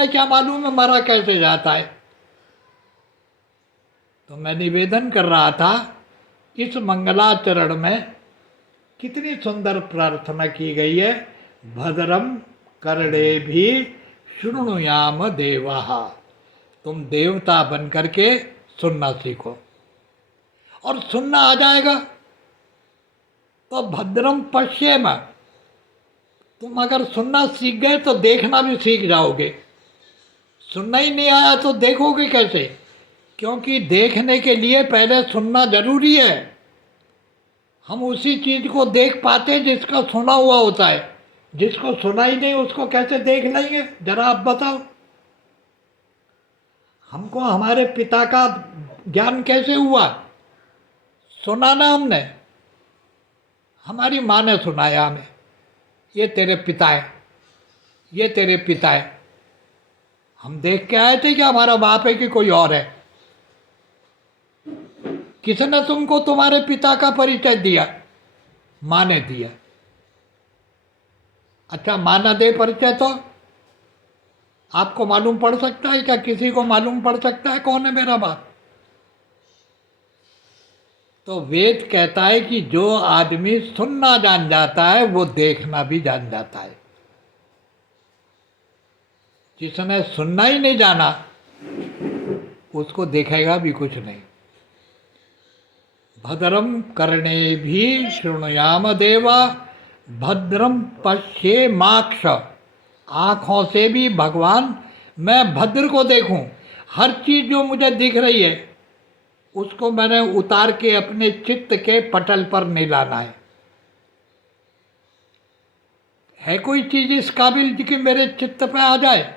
उन्हें क्या मालूम है मरा कैसे जाता है। तो मैं निवेदन कर रहा था, इस मंगलाचरण में कितनी सुंदर प्रार्थना की गई है, भद्रम करणे भी शृणुयाम देवाः। तुम देवता बन करके सुनना सीखो, और सुनना आ जाएगा तो भद्रम पश्येम। तुम अगर सुनना सीख गए तो देखना भी सीख जाओगे। सुनना ही नहीं आया तो देखोगे कैसे? क्योंकि देखने के लिए पहले सुनना जरूरी है। हम उसी चीज को देख पाते जिसका सुना हुआ होता है। जिसको सुना ही नहीं उसको कैसे देख लेंगे, जरा आप बताओ। हमको हमारे पिता का ज्ञान कैसे हुआ? सुना ना हमने, हमारी माँ ने सुनाया हमें, ये तेरे पिता है, ये तेरे पिता है। हम देख के आए थे कि हमारा बाप है कि कोई और है? किसने तुमको तुम्हारे पिता का परिचय दिया? माँ ने दिया। अच्छा, माँ न दे परिचय तो आपको मालूम पड़ सकता है क्या? किसी को मालूम पड़ सकता है कौन है मेरा बाप? तो वेद कहता है कि जो आदमी सुनना जान जाता है वो देखना भी जान जाता है। जिसने सुनना ही नहीं जाना उसको देखेगा भी कुछ नहीं। भद्रम कर्णे भी शृणुयाम देवा, भद्रम पश्येमाक्ष। आँखों से भी भगवान मैं भद्र को देखूं। हर चीज़ जो मुझे दिख रही है उसको मैंने उतार के अपने चित्त के पटल पर नहीं लाना है कोई चीज़ इस काबिल कि मेरे चित्त पे आ जाए?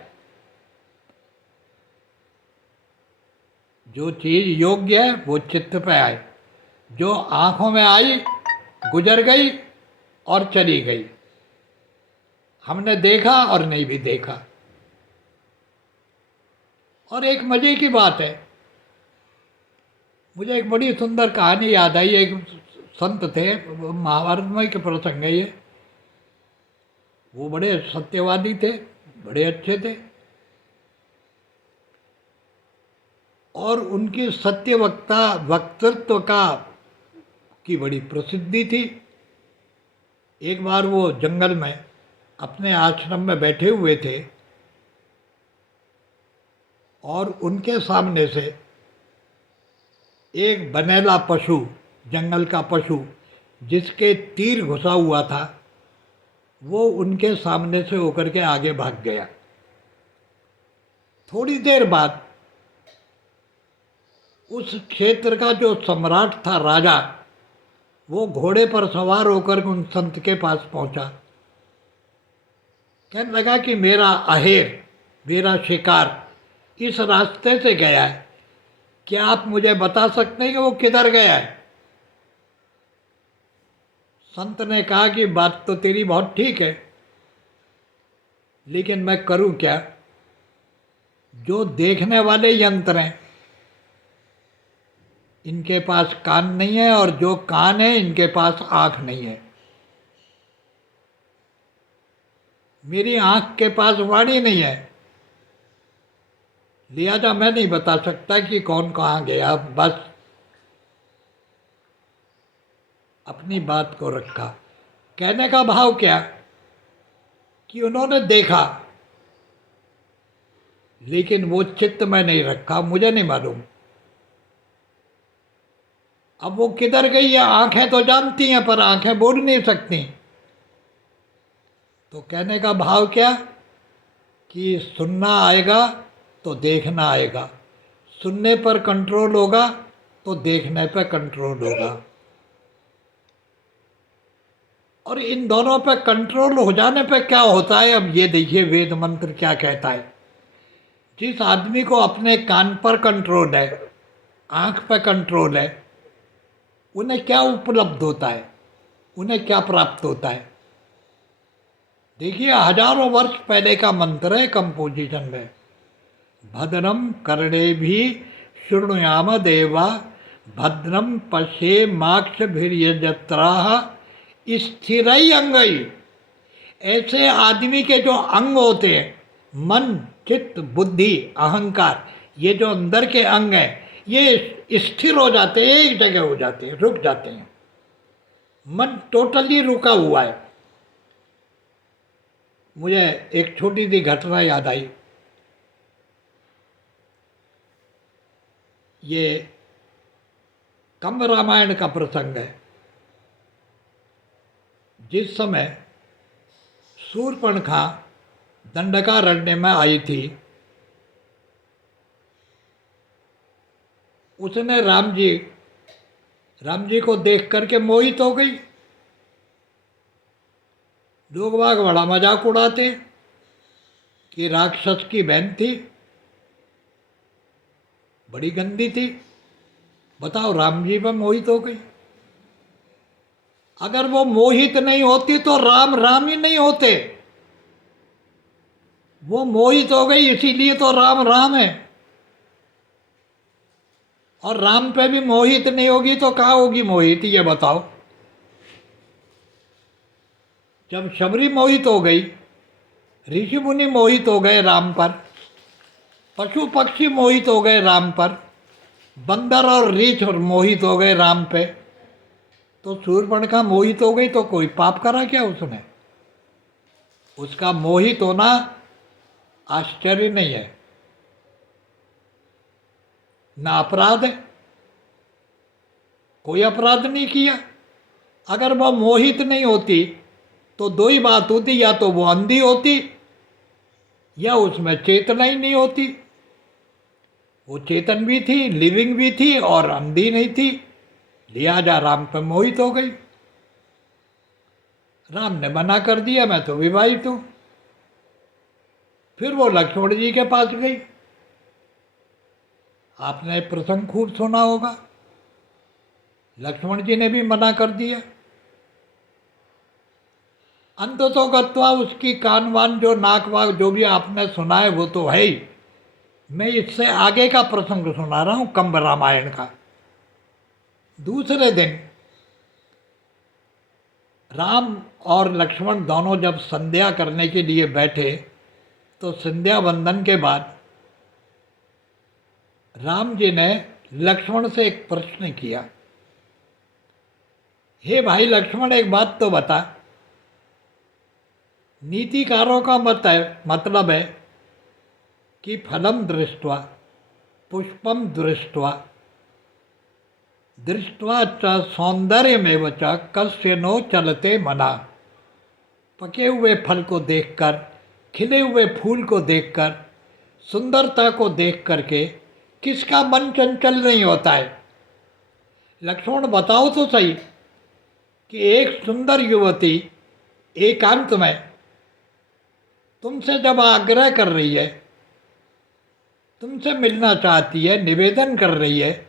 जो चीज़ योग्य है वो चित्त पे आए। जो आँखों में आई, गुजर गई और चली गई। हमने देखा और नहीं भी देखा। और एक मज़े की बात है, मुझे एक बड़ी सुंदर कहानी याद आई। एक संत थे, महाभारत में के प्रसंग है ये। वो बड़े सत्यवादी थे, बड़े अच्छे थे, और उनकी सत्य वक्तृत्व की बड़ी प्रसिद्धि थी। एक बार वो जंगल में अपने आश्रम में बैठे हुए थे और उनके सामने से एक बनेला पशु, जंगल का पशु जिसके तीर घुसा हुआ था, वो उनके सामने से होकर के आगे भाग गया। थोड़ी देर बाद उस क्षेत्र का जो सम्राट था, राजा, वो घोड़े पर सवार होकर उन संत के पास पहुंचा। कहने लगा कि मेरा अहेर, मेरा शिकार इस रास्ते से गया है, क्या आप मुझे बता सकते हैं कि वो किधर गया है? संत ने कहा कि बात तो तेरी बहुत ठीक है, लेकिन मैं करूं क्या? जो देखने वाले यंत्र हैं इनके पास कान नहीं है, और जो कान है इनके पास आँख नहीं है। मेरी आँख के पास वाणी नहीं है, लिहाजा मैं नहीं बता सकता कि कौन कहाँ गया। बस अपनी बात को रखा। कहने का भाव क्या कि उन्होंने देखा, लेकिन वो चित्त में नहीं रखा, मुझे नहीं मालूम। अब वो किधर गई है? आंखें तो जानती हैं पर आंखें बोल नहीं सकती। तो कहने का भाव क्या कि सुनना आएगा तो देखना आएगा। सुनने पर कंट्रोल होगा तो देखने पर कंट्रोल होगा। और इन दोनों पे कंट्रोल हो जाने पे क्या होता है, अब ये देखिए वेद मंत्र क्या कहता है। जिस आदमी को अपने कान पर कंट्रोल है, आँख पर कंट्रोल है, उन्हें क्या उपलब्ध होता है, उन्हें क्या प्राप्त होता है? देखिए, हजारों वर्ष पहले का मंत्र है कंपोजिशन में। भद्रम कर्णे भी शृणुयाम देवा, भद्रम पश्येमाक्षभिर्यजत्राः स्थिरई अंगई। ऐसे आदमी के जो अंग होते हैं मन, चित्त, बुद्धि, अहंकार, ये जो अंदर के अंग हैं, ये स्थिर हो जाते हैं, एक जगह हो जाते हैं, रुक जाते हैं। मन टोटली रुका हुआ है। मुझे एक छोटी सी घटना याद आई। ये कंब रामायण का प्रसंग है। जिस समय शूर्पणखा दंडकारण्य में आई थी, उसने राम जी को देख करके मोहित हो गई। लोग बाग बड़ा मजाक उड़ाते कि राक्षस की बहन थी, बड़ी गंदी थी। बताओ, राम जी पर मोहित हो गई। अगर वो मोहित नहीं होती तो राम राम ही नहीं होते। वो मोहित हो गई, इसीलिए तो राम राम है। और राम पे भी मोहित नहीं होगी तो कहाँ होगी मोहित, ये बताओ। जब शबरी मोहित हो गई, ऋषि मुनि मोहित हो गए राम पर, पशु पक्षी मोहित हो गए राम पर, बंदर और रीछ मोहित हो गए राम पे, तो शूर्पणखा मोहित हो गई तो कोई पाप करा क्या उसने? उसका मोहित होना आश्चर्य नहीं है, ना अपराध है। कोई अपराध नहीं किया। अगर वह मोहित नहीं होती तो दो ही बात होती, या तो वो अंधी होती या उसमें चेतना ही नहीं होती। वो चेतन भी थी, लिविंग भी थी और अंधी नहीं थी, लिहाजा राम पर मोहित हो गई। राम ने मना कर दिया, मैं तो विवाहित हूं। फिर वो लक्ष्मण जी के पास गई। आपने प्रसंग खूब सुना होगा। लक्ष्मण जी ने भी मना कर दिया। अंततः गत्वा उसकी कान वान जो नाक वाक जो भी आपने सुना है वो तो है ही। मैं इससे आगे का प्रसंग सुना रहा हूं, कंब रामायण का। दूसरे दिन राम और लक्ष्मण दोनों जब संध्या करने के लिए बैठे तो संध्या वंदन के बाद राम जी ने लक्ष्मण से एक प्रश्न किया। हे भाई लक्ष्मण, एक बात तो बता। नीतिकारों का मतलब है कि फलम दृष्ट्वा पुष्पम दृष्ट्वा दृष्ट्वा च सौंदर्यमेव च कस्य नो चलते मना। पके हुए फल को देखकर, खिले हुए फूल को देखकर, सुंदरता को देख करके किसका मन चंचल नहीं होता है? लक्ष्मण बताओ तो सही कि एक सुंदर युवती एकांत में तुमसे जब आग्रह कर रही है, तुमसे मिलना चाहती है, निवेदन कर रही है,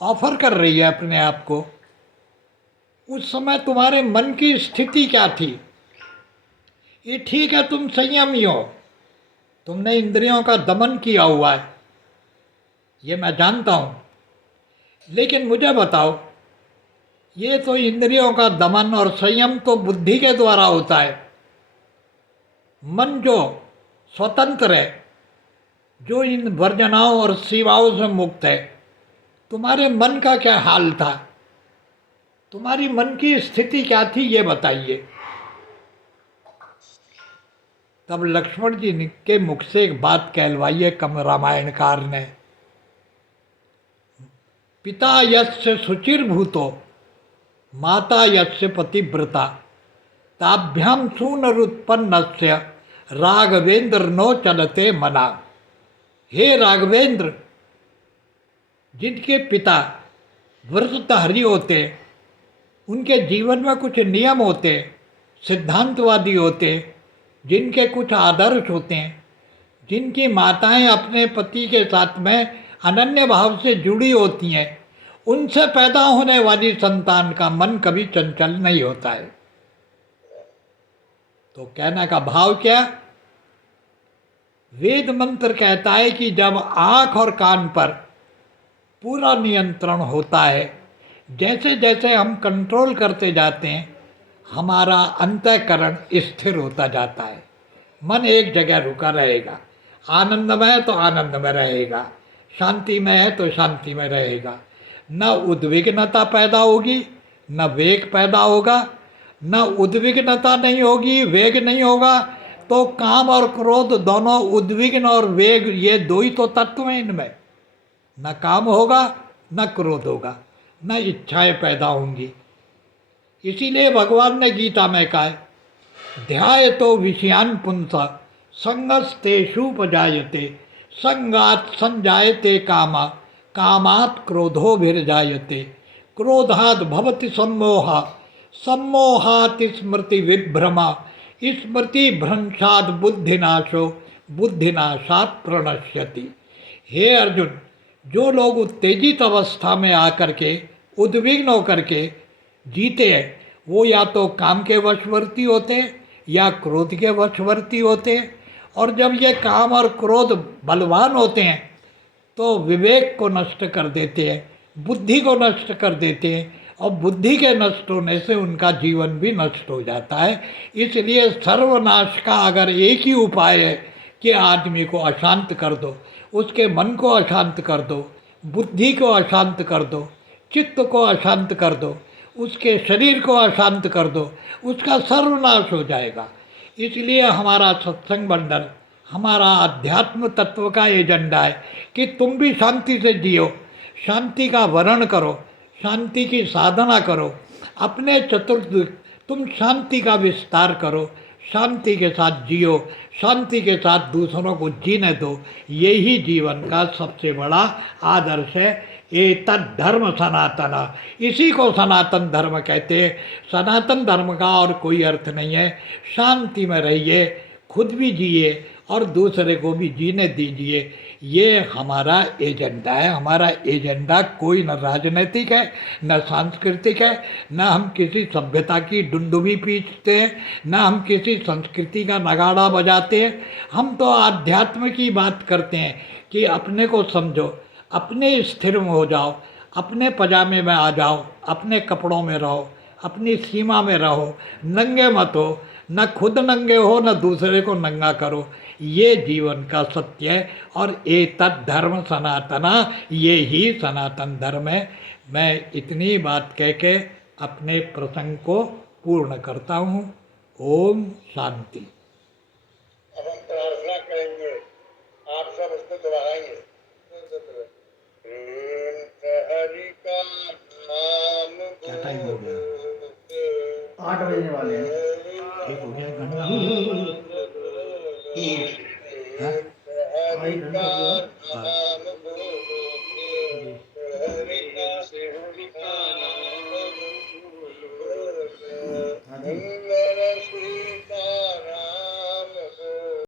ऑफर कर रही है अपने आप को, उस समय तुम्हारे मन की स्थिति क्या थी? ये ठीक है तुम संयमी हो, तुमने इंद्रियों का दमन किया हुआ है, ये मैं जानता हूँ, लेकिन मुझे बताओ, ये तो इंद्रियों का दमन और संयम तो बुद्धि के द्वारा होता है। मन जो स्वतंत्र है, जो इन वर्जनाओं और सेवाओं से मुक्त है, तुम्हारे मन का क्या हाल था? तुम्हारी मन की स्थिति क्या थी, ये बताइए। तब लक्ष्मण जी के मुख से एक बात कहलवाई है कंब रामायणकार ने। पिता यस्य शुचिर्भूतो माता यस्य पतिव्रता ताभ्याम सूनरुत्पन्नस्य राघवेंद्र नो चलते मना। हे राघवेंद्र, जिनके पिता व्रतधारी होते, उनके जीवन में कुछ नियम होते, सिद्धांतवादी होते, जिनके कुछ आदर्श होते हैं, जिनकी माताएं अपने पति के साथ में अनन्य भाव से जुड़ी होती हैं, उनसे पैदा होने वाली संतान का मन कभी चंचल नहीं होता है। तो कहने का भाव क्या? वेद मंत्र कहता है कि जब आँख और कान पर पूरा नियंत्रण होता है, जैसे जैसे हम कंट्रोल करते जाते हैं, हमारा अंतःकरण स्थिर होता जाता है। मन एक जगह रुका रहेगा। आनंद में है तो आनंद में रहेगा, शांति में है तो शांति में रहेगा। न उद्विग्नता पैदा होगी, न वेग पैदा होगा। न उद्विग्नता नहीं होगी, वेग नहीं होगा, तो काम और क्रोध दोनों, उद्विग्न और वेग, ये दो ही तो तत्व हैं इनमें। न काम होगा, न क्रोध होगा, न इच्छाएं पैदा होंगी। इसीलिए भगवान ने गीता में कहा है, ध्याय तो विषयान पुंसा संगस्तेषुपजायते संगात संजायते कामा कामात् क्रोधोभिर्जायते क्रोधात् भवति सम्मोहा सम्मोहात् स्मृति विभ्रमा स्मृति भ्रंशात् बुद्धिनाशो बुद्धिनाशात् प्रणश्यति। हे अर्जुन, जो लोग उत्तेजित अवस्था में आकर के उद्विग्न होकर के जीते हैं, वो या तो काम के वशवर्ती होते हैं या क्रोध के वशवर्ती होते हैं। और जब ये काम और क्रोध बलवान होते हैं तो विवेक को नष्ट कर देते हैं, बुद्धि को नष्ट कर देते हैं, और बुद्धि के नष्ट होने से उनका जीवन भी नष्ट हो जाता है। इसलिए सर्वनाश का अगर एक ही उपाय है कि आदमी को अशांत कर दो, उसके मन को अशांत कर दो, बुद्धि को अशांत कर दो, चित्त को अशांत कर दो, उसके शरीर को अशांत कर दो, उसका सर्वनाश हो जाएगा। इसलिए हमारा सत्संग मंडल, हमारा अध्यात्म तत्व का एजेंडा है कि तुम भी शांति से जियो, शांति का वर्ण करो, शांति की साधना करो, अपने चतुर्थ तुम शांति का विस्तार करो, शांति के साथ जियो, शांति के साथ दूसरों को जीने दो। यही जीवन का सबसे बड़ा आदर्श है। एतद् धर्म सनातना, इसी को सनातन धर्म कहते हैं। सनातन धर्म का और कोई अर्थ नहीं है। शांति में रहिए, खुद भी जिए और दूसरे को भी जीने दीजिए। ये हमारा एजेंडा है। हमारा एजेंडा कोई न राजनीतिक है, न सांस्कृतिक है, न हम किसी सभ्यता की डुंडुभी पीटते हैं, न हम किसी संस्कृति का नगाड़ा बजाते हैं। हम तो आध्यात्म की बात करते हैं कि अपने को समझो, अपने स्थिर में हो जाओ, अपने पजामे में आ जाओ, अपने कपड़ों में रहो, अपनी सीमा में रहो, नंगे मत हो, न खुद नंगे हो न दूसरे को नंगा करो। ये जीवन का सत्य है। और एतद् धर्म सनातना, ये ही सनातन धर्म है। मैं इतनी बात कह के अपने प्रसंग को पूर्ण करता हूँ। ओम शांति। अब हम प्रार्थना करेंगे, आप सब उसको दोहराएंगे। हरि का नाम क्या टाइम हो गया? 8 बजने वाले हैं। ठीक हो गया घंटा? हाँ? हरि का हाँ। नाम हरि का नाम